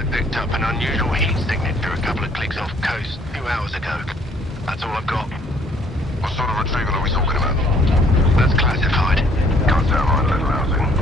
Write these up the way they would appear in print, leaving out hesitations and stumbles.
I picked up an unusual heat signature a couple of clicks off coast a few hours ago. That's all I've got. What sort of retrieval are we talking about? That's classified. Can't sound right, little housing.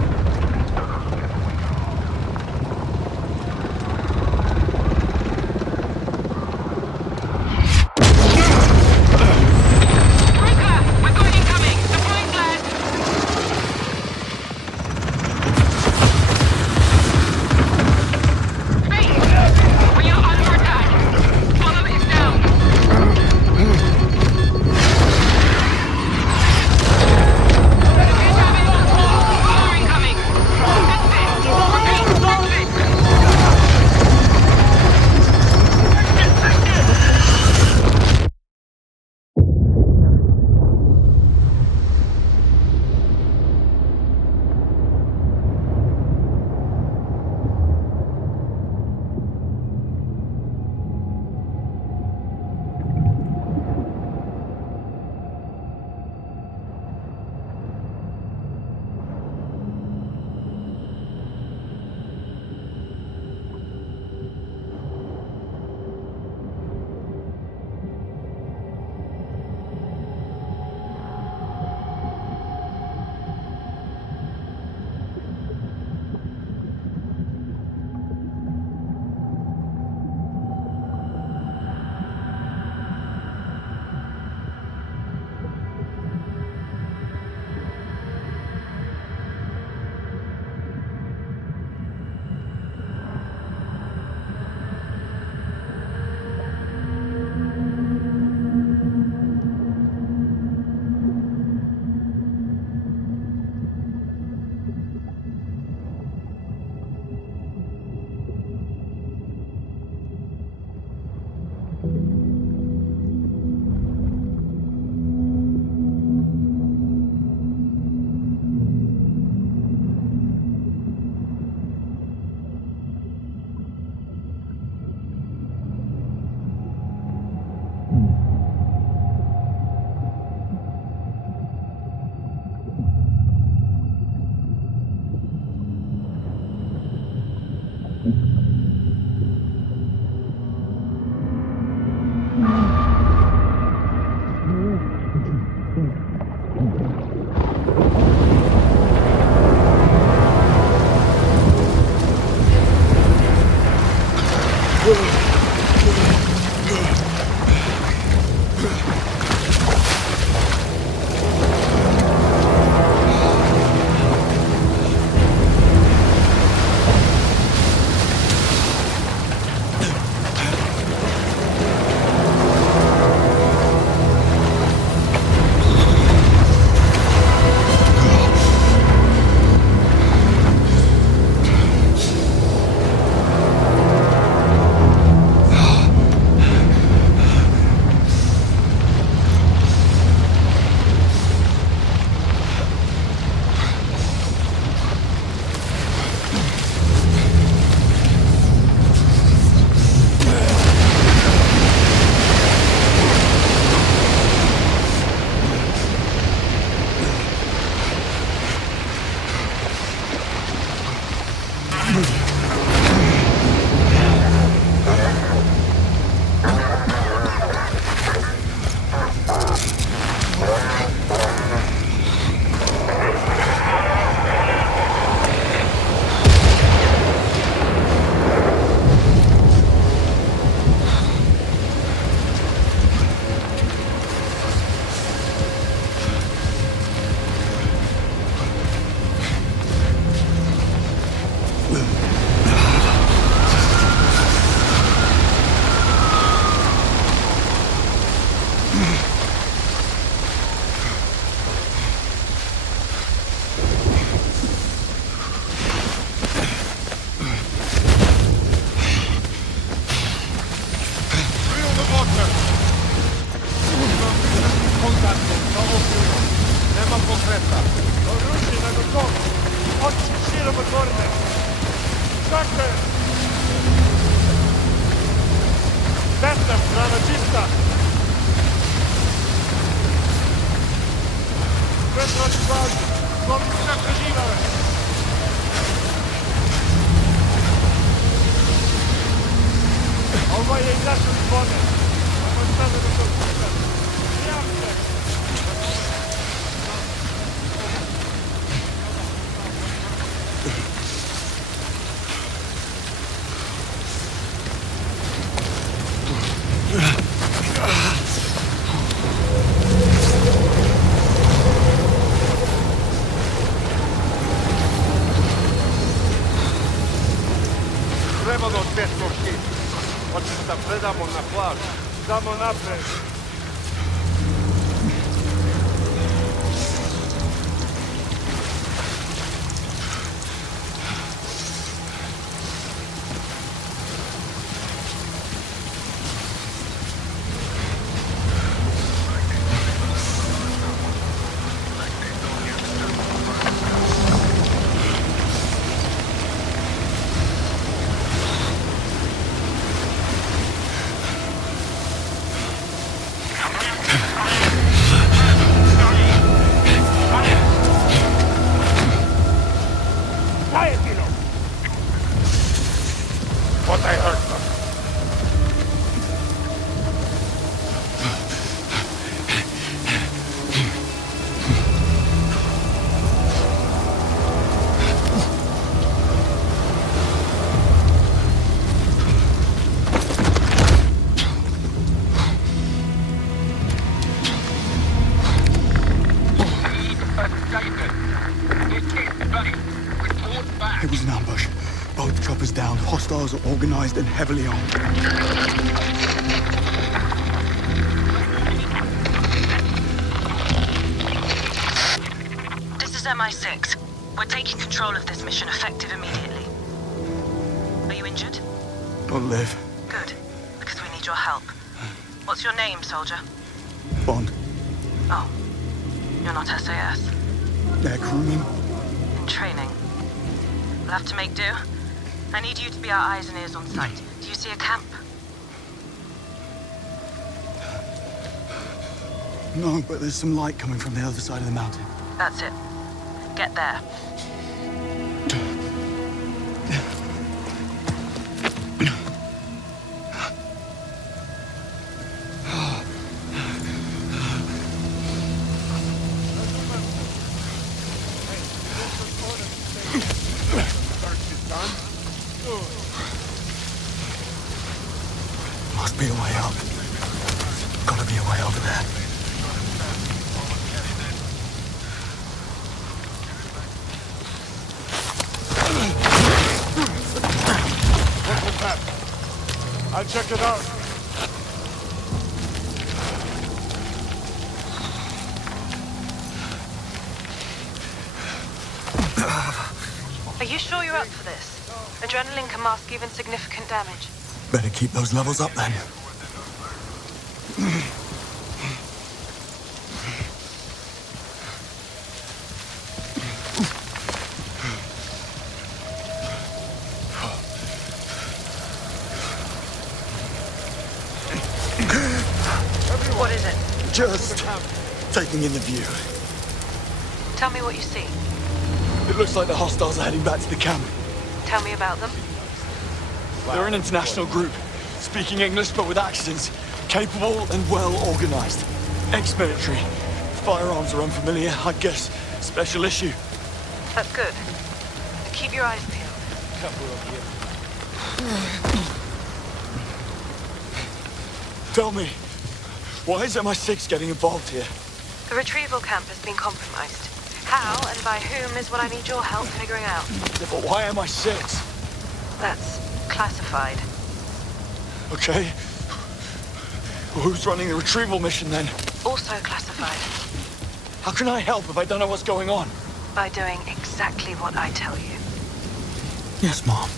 jej naszym dzwonem. Awanczamy do końca. Jamce! Trebamo do odběrkovky. Hoćemo da predamo na plažu. Samo napred. What I heard from. It was an ambush. Both choppers down. Hostiles are organized and heavily armed. This is MI6. We're taking control of this mission effective immediately. Are you injured? I'll live. Good, because we need your help. What's your name, soldier? Bond. Oh, you're not SAS. They're grooming. In training. We'll have to make do. I need you to be our eyes and ears on site. Do you see a camp? No, but there's some light coming from the other side of the mountain. That's it. Get there. Must be a way up. Gotta be a way over there. What's the map? I'll check it out. Are you sure you're up for this? Adrenaline can mask even significant damage. Better keep those levels up then. What is it? Just taking in the view. Tell me what you see. It looks like the hostiles are heading back to the camp. Tell me about them. They're an international group, speaking English but with accents, capable and well organized. Ex-military. Firearms are unfamiliar, I guess. Special issue. That's good. Keep your eyes peeled. Tell me, why is MI6 getting involved here? The retrieval camp has been compromised. How and by whom is what I need your help figuring out. Yeah, but why MI6? That's classified. Okay. Well, who's running the retrieval mission then? Also classified. How can I help if I don't know what's going on? By doing exactly what I tell you. Yes, Mom.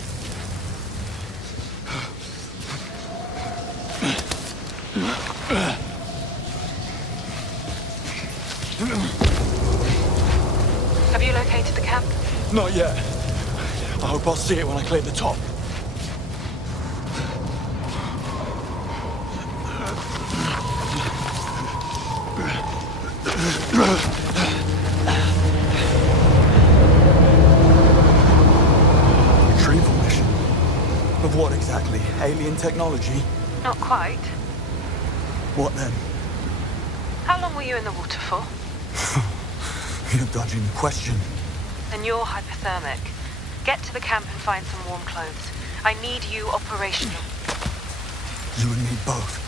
Have you located the camp? Not yet. I hope I'll see it when I clear the top. Retrieval mission? Of what exactly? Alien technology? Not quite. What then? How long were you in the water for? You're dodging the question. And you're hypothermic. Get to the camp and find some warm clothes. I need you operational. You and me both.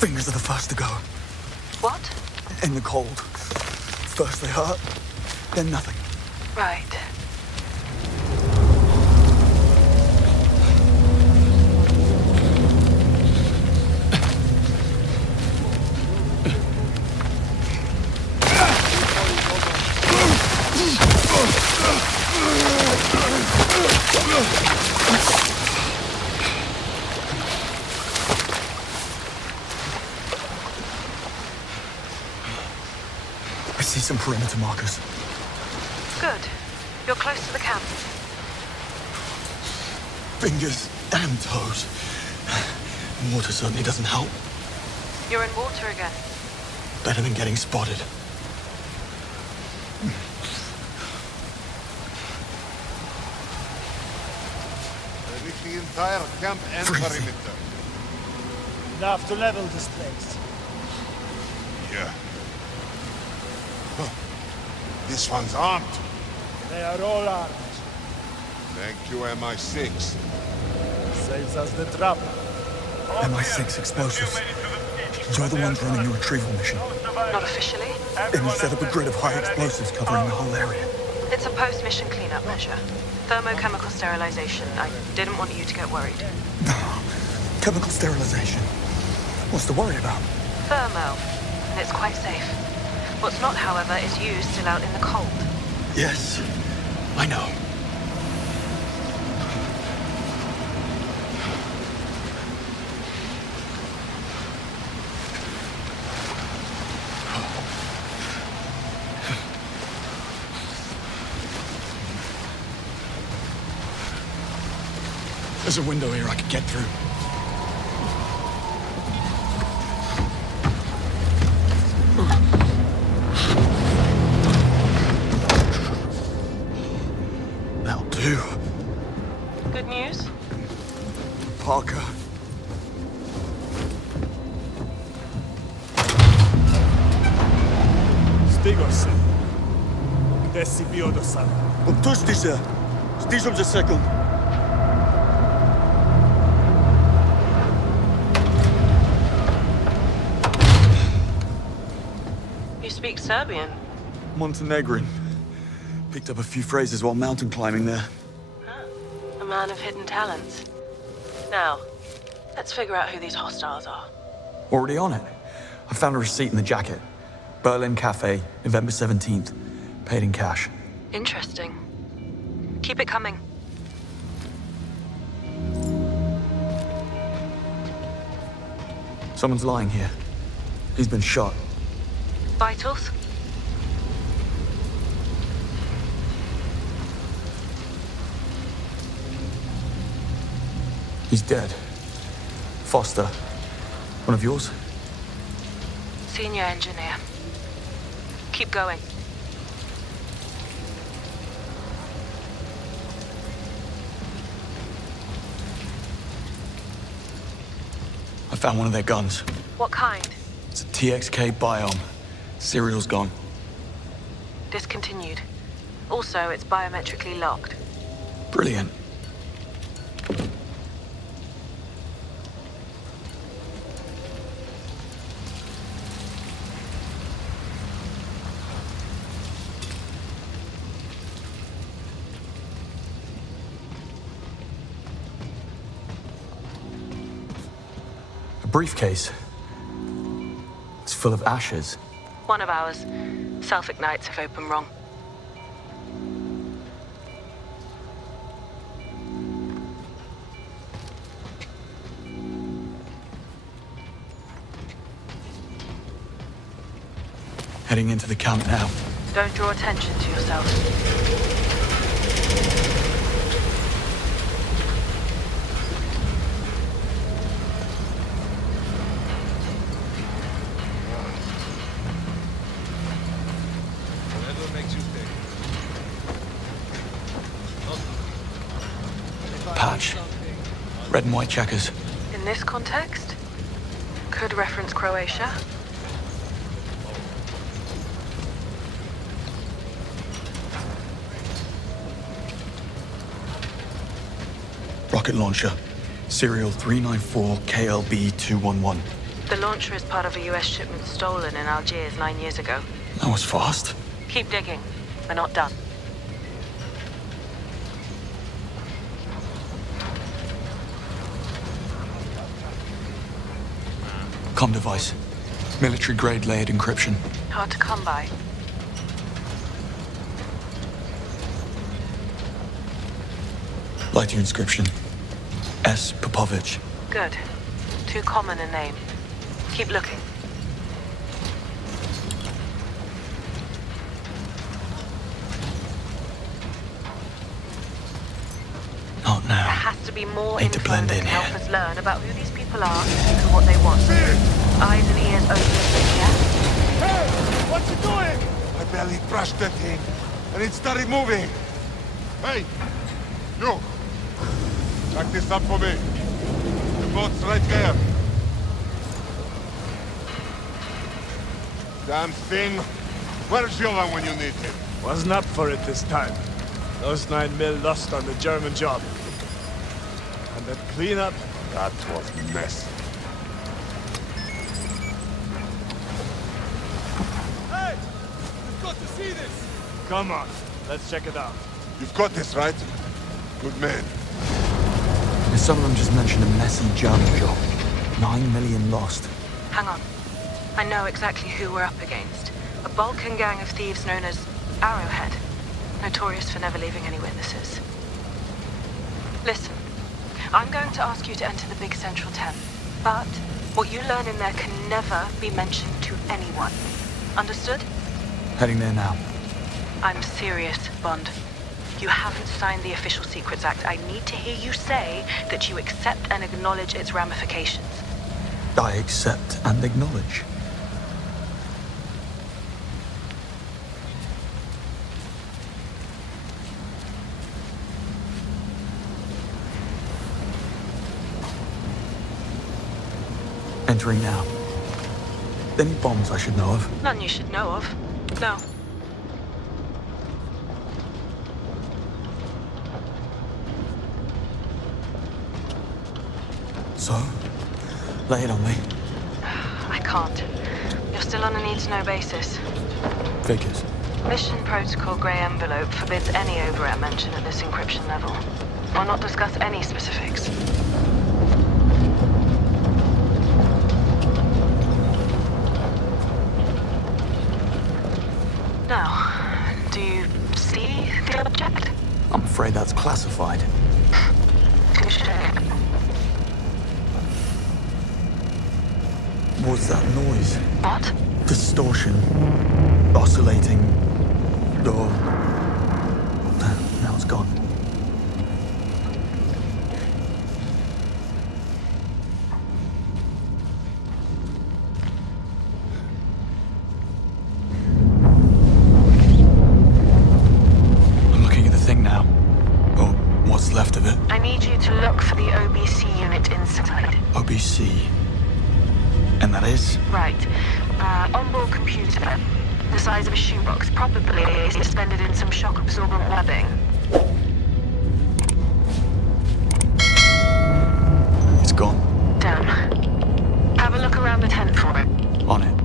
Fingers are the first to go. What? In the cold. First they hurt, then nothing. Right. I see some perimeter markers. Good. You're close to the camp. Fingers and toes. Water certainly doesn't help. You're in water again. Better than getting spotted. I reach the entire camp and Freezing. perimeter. Enough to level this place. Yeah. Huh. This one's armed. They are all armed. Thank you, MI6. Saves us the trouble. MI6 explosives. You're the ones running your retrieval mission. Not officially. Then you set up a grid of high explosives covering the whole area. It's a post-mission cleanup measure. Thermochemical sterilization. I didn't want you to get worried. Chemical sterilization. What's to worry about? Thermo. And it's quite safe. What's not, however, is you still out in the cold. Yes, I know. There's a window here I could get through. That'll do. Good news? Parker. Stigo se. Gde si bio do sada? Opusti se. Stižem za sekund. You speak Serbian. Montenegrin. Picked up a few phrases while mountain climbing there. A man of hidden talents. Now, let's figure out who these hostiles are. Already on it. I found a receipt in the jacket. Berlin Cafe, November 17th. Paid in cash. Interesting. Keep it coming. Someone's lying here. He's been shot. Vitals? He's dead. Foster. One of yours? Senior engineer. Keep going. I found one of their guns. What kind? It's a TXK biome. Serial's gone. Discontinued. Also, it's biometrically locked. Brilliant. A briefcase. It's full of ashes. One of ours. Self-ignites if open wrong. Heading into the camp now. Don't draw attention to yourself. Patch. Red and white checkers. In this context, could reference Croatia. Rocket launcher. Serial 394 KLB 211. The launcher is part of a US shipment stolen in Algiers 9 years ago. That was fast. Keep digging. We're not done. Com device. Military-grade layered encryption. Hard to come by. Lighter inscription. S. Popovich. Good. Too common a name. Keep looking. Not now. There has to be more Need to info blend that in can help here. us learn about who these people are and what they want. Eyes and ears open, yeah? Hey! What you doing? I barely brushed that thing, and it started moving. Hey! You! Back this up for me. The boat's right there. Damn thing. Where's Jovan when you need him? Wasn't up for it this time. Those 9 mil lost on the German job. And that cleanup? That was messy. Hey! We've got to see this! Come on, let's check it out. You've got this, right? Good man. Some of them just mentioned a messy German job. 9 million lost. Hang on. I know exactly who we're up against. A Balkan gang of thieves known as Arrowhead. Notorious for never leaving any witnesses. Listen, I'm going to ask you to enter the big central tent. But what you learn in there can never be mentioned to anyone. Understood? Heading there now. I'm serious, Bond. You haven't signed the Official Secrets Act. I need to hear you say that you accept and acknowledge its ramifications. I accept and acknowledge. Entering now. Any bombs I should know of? None you should know of. No. So, lay it on me. I can't. You're still on a need-to-know basis. Figures. Mission Protocol Grey Envelope forbids any overrap mention at this encryption level. Or not discuss any specifics. Now, do you see the object? I'm afraid that's classified. Touche. What's that noise? What? Distortion. Oscillating. Or... now it's gone. I'm looking at the thing now. Or what's left of it. I need you to look for the OBC unit inside. OBC. And that is? Right. Onboard computer. The size of a shoebox, probably suspended in some shock-absorbent webbing. It's gone. Damn. Have a look around the tent for it. On it.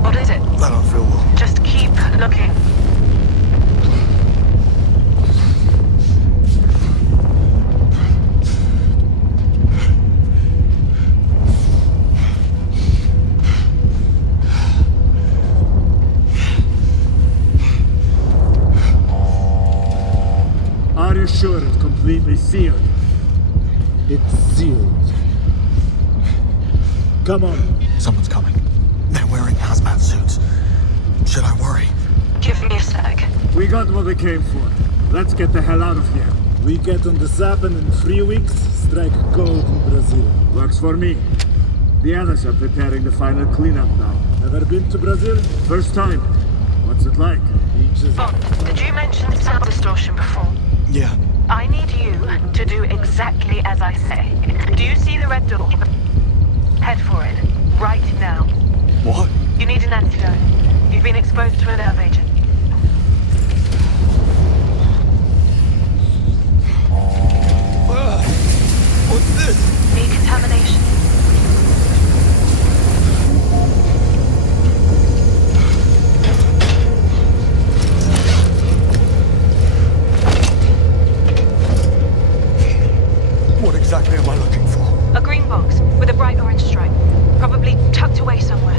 What is it? I don't feel well. Just keep looking. Are you sure it's completely sealed? It's sealed. Come on. Someone's coming. They're wearing hazmat suits. Should I worry? Give me a sec. We got what we came for. Let's get the hell out of here. We get on the Zap and in 3 weeks, strike gold in Brazil. Works for me. The others are preparing the final cleanup now. Never been to Brazil? First time. What's it like? Beaches. Did you mention sound distortion before? Yeah. I need you to do exactly as I say. Do you see the red door? Head for it. Right now. What? You need an antidote. You've been exposed to a nerve agent. What's this? Decontamination. What exactly am I looking for? A green box with a bright orange stripe. Probably tucked away somewhere.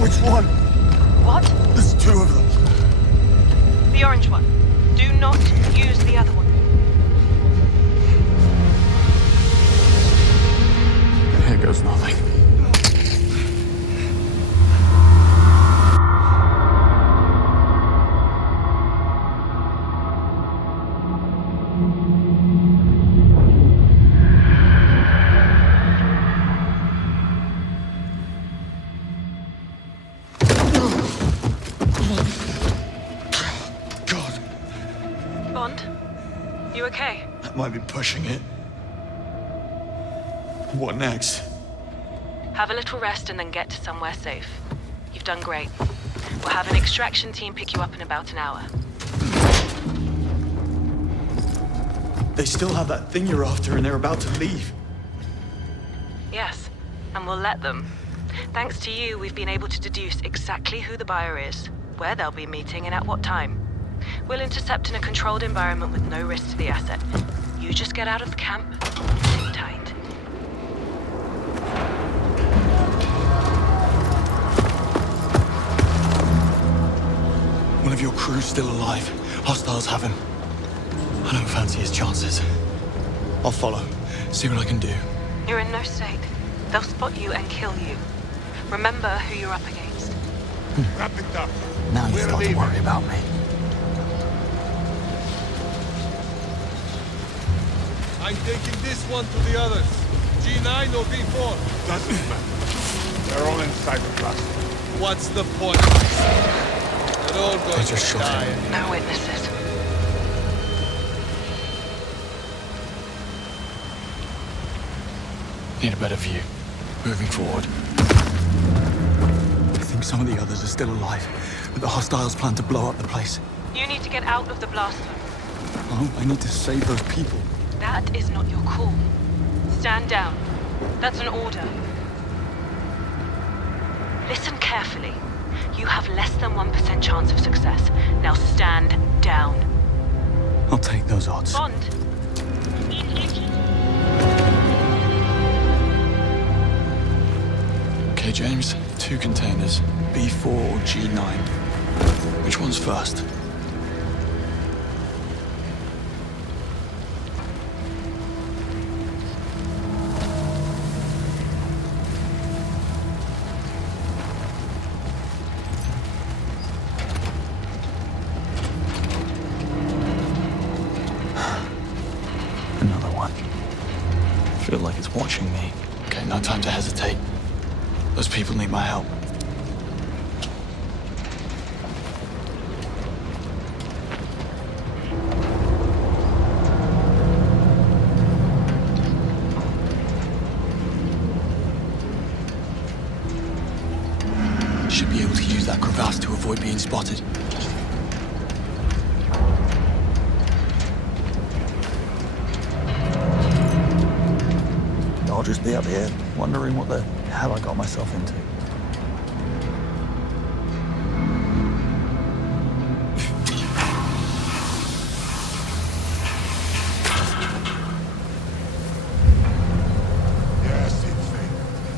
Which one? What? There's two of them. The orange one. Do not use the other one. Here goes nothing. God, Bond? You okay? that might be pushing it. What next? Have a little rest and then get to somewhere safe. You've done great. We'll have an extraction team pick you up in about an hour. They still have that thing you're after and they're about to leave. Yes, and we'll let them. Thanks to you, we've been able to deduce exactly who the buyer is, where they'll be meeting, and at what time. We'll intercept in a controlled environment with no risk to the asset. You just get out of the camp, sit tight. One of your crew's still alive. Hostiles have him. I don't fancy his chances. I'll follow, see what I can do. You're in no state. They'll spot you and kill you. Remember who you're up against. Wrap it up. Now you We're start to leaving. worry about me. I'm taking this one to the others. G9 or B4? Doesn't matter. They're all inside the blast. What's the point? They're all going just to shot die. him. No witnesses. Need a better view. Moving forward. I think some of the others are still alive, but the hostiles plan to blow up the place. You need to get out of the blast zone. Oh, I need to save those people. That is not your call. Stand down. That's an order. Listen carefully. You have less than 1% chance of success. Now stand down. I'll take those odds. Bond. Okay, James. 2 containers. B4 or G9. Which one's first? Another one. Feel like it's watching me. Okay, no time to hesitate. Those people need my help. Should be able to use that crevasse to avoid being spotted. I'll just be up here, wondering what the hell I got myself into. Yes, it's fine.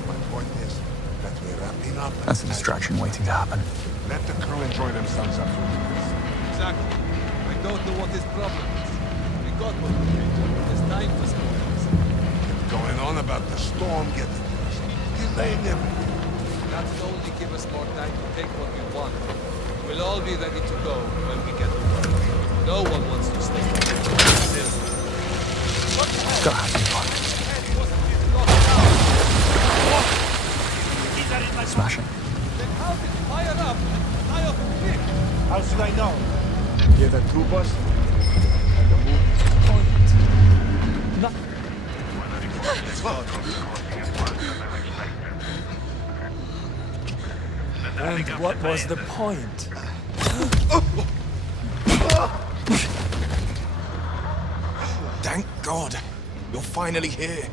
My point is that we're wrapping up. That's a distraction waiting to happen. Let the crew enjoy themselves after this. Exactly. I don't know what his problem is. We got what we came for. There's time for spoilers. Kept going on about the storm gets delaying everything. That will only give us more time to take what we want. We'll all be ready to go when we get to work. No one wants to stay still. Gotta have some fun. Smashing. Then how did you fire up and fly off a cliff? How should I know? Hear the troopers and the move. Nothing. And what was the point? Thank God. You're finally here.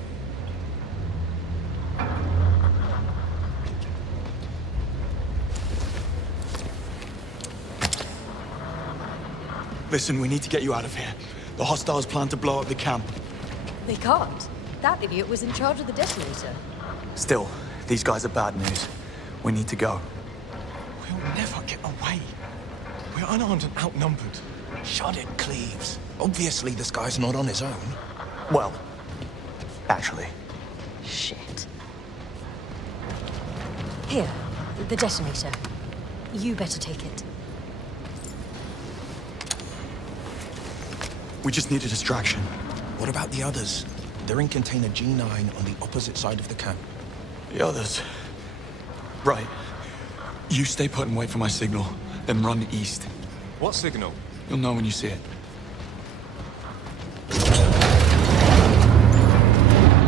Listen, we need to get you out of here. The hostiles plan to blow up the camp. They can't. That idiot was in charge of the detonator. Still, these guys are bad news. We need to go. We'll never get away. We're unarmed and outnumbered. Shut it, Cleves. Obviously, this guy's not on his own. Well, actually. Shit. Here, the detonator. You better take it. We just need a distraction. What about the others? They're in container G9 on the opposite side of the camp. The others. Right. You stay put and wait for my signal, then run east. What signal? You'll know when you see it.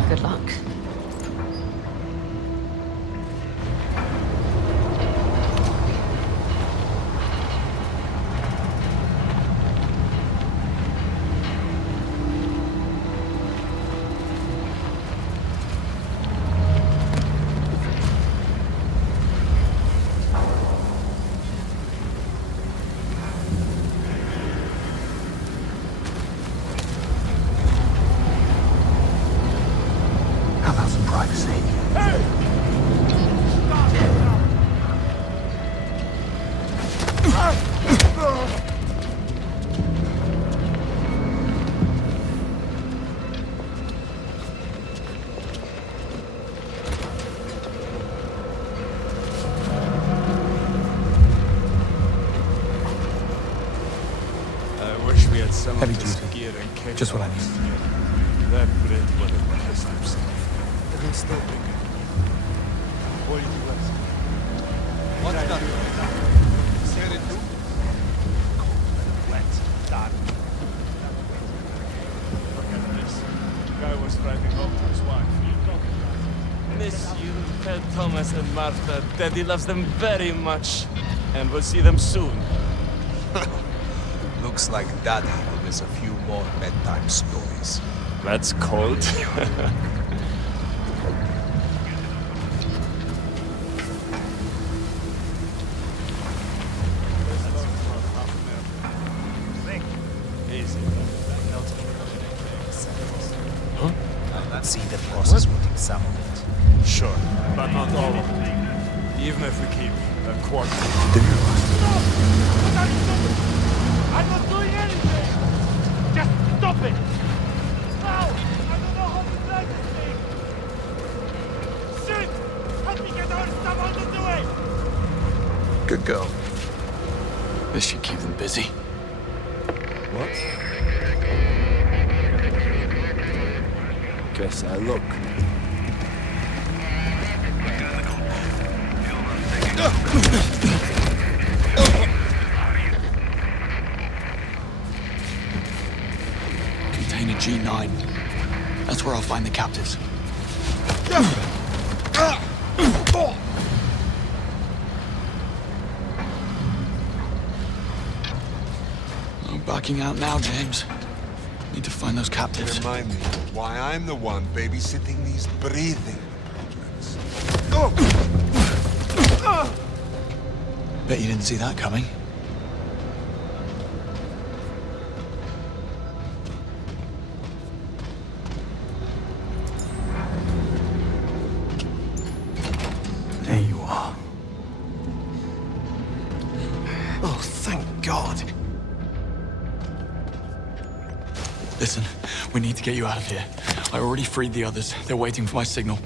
Good luck. How about some privacy? I wish we had some Heavy of this duty. gear and kit. Just what I need. That Brit would have pissed himself. It's still big. What's that? Say it too? Wet, dark. Look at this. Guy was driving home to his wife. Miss you, tell Thomas and Martha Daddy loves them very much. And we'll see them soon. Looks like Daddy will miss a few more bedtime stories. That's cold. See the process working some of it. Sure, but not all of it. Even if we keep a quarter. I'm not doing anything! Just stop it! Now! I don't know how to drive this thing! Shit! Help me get our stuff out of the way! Good girl. This should keep them busy. What? Guess I look. Container G9. That's where I'll find the captives. No backing out now, James. Need to find those captives. Remind me why I'm the one babysitting these breathing problems. Bet you didn't see that coming. There you are. Listen, we need to get you out of here. I already freed the others. They're waiting for my signal.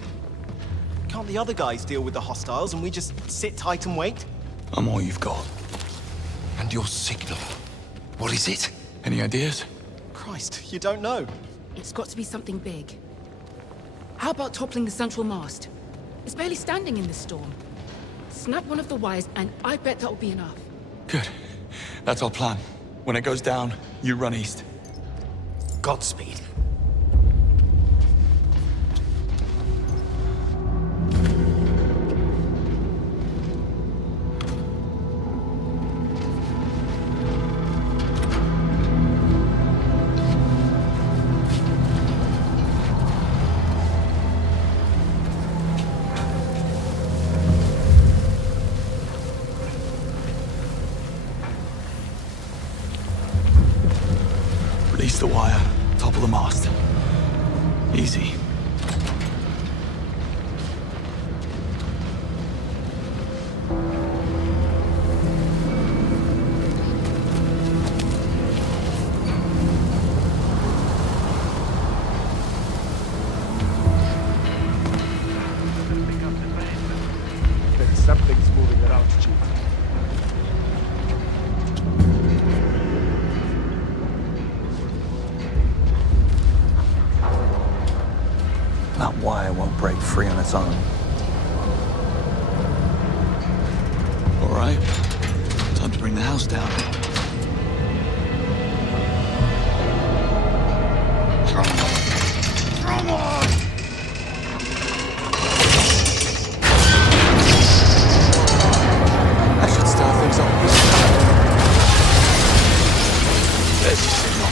Can't the other guys deal with the hostiles and we just sit tight and wait? I'm all you've got. And your signal. What is it? Any ideas? Christ, you don't know. It's got to be something big. How about toppling the central mast? It's barely standing in this storm. Snap one of the wires, and I bet that'll be enough. Good. That's our plan. When it goes down, you run east. Godspeed. Release the wire. Topple the mast. Easy. Something's moving around, Chief. That wire won't break free on its own. All right. Time to bring the house down. Come on! That should start things up. There's your signal.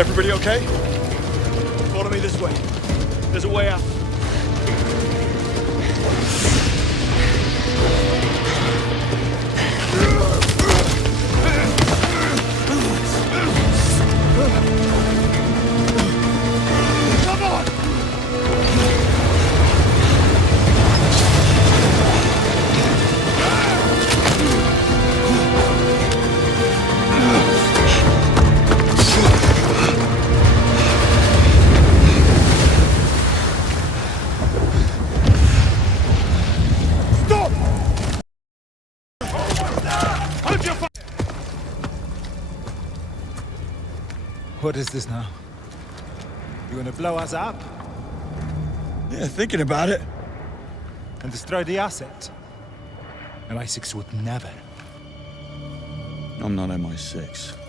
Everybody okay? Follow me this way. There's a way out. Come on! What is this now? You gonna blow us up? Yeah, thinking about it. And destroy the asset? MI6 would never. I'm not MI6.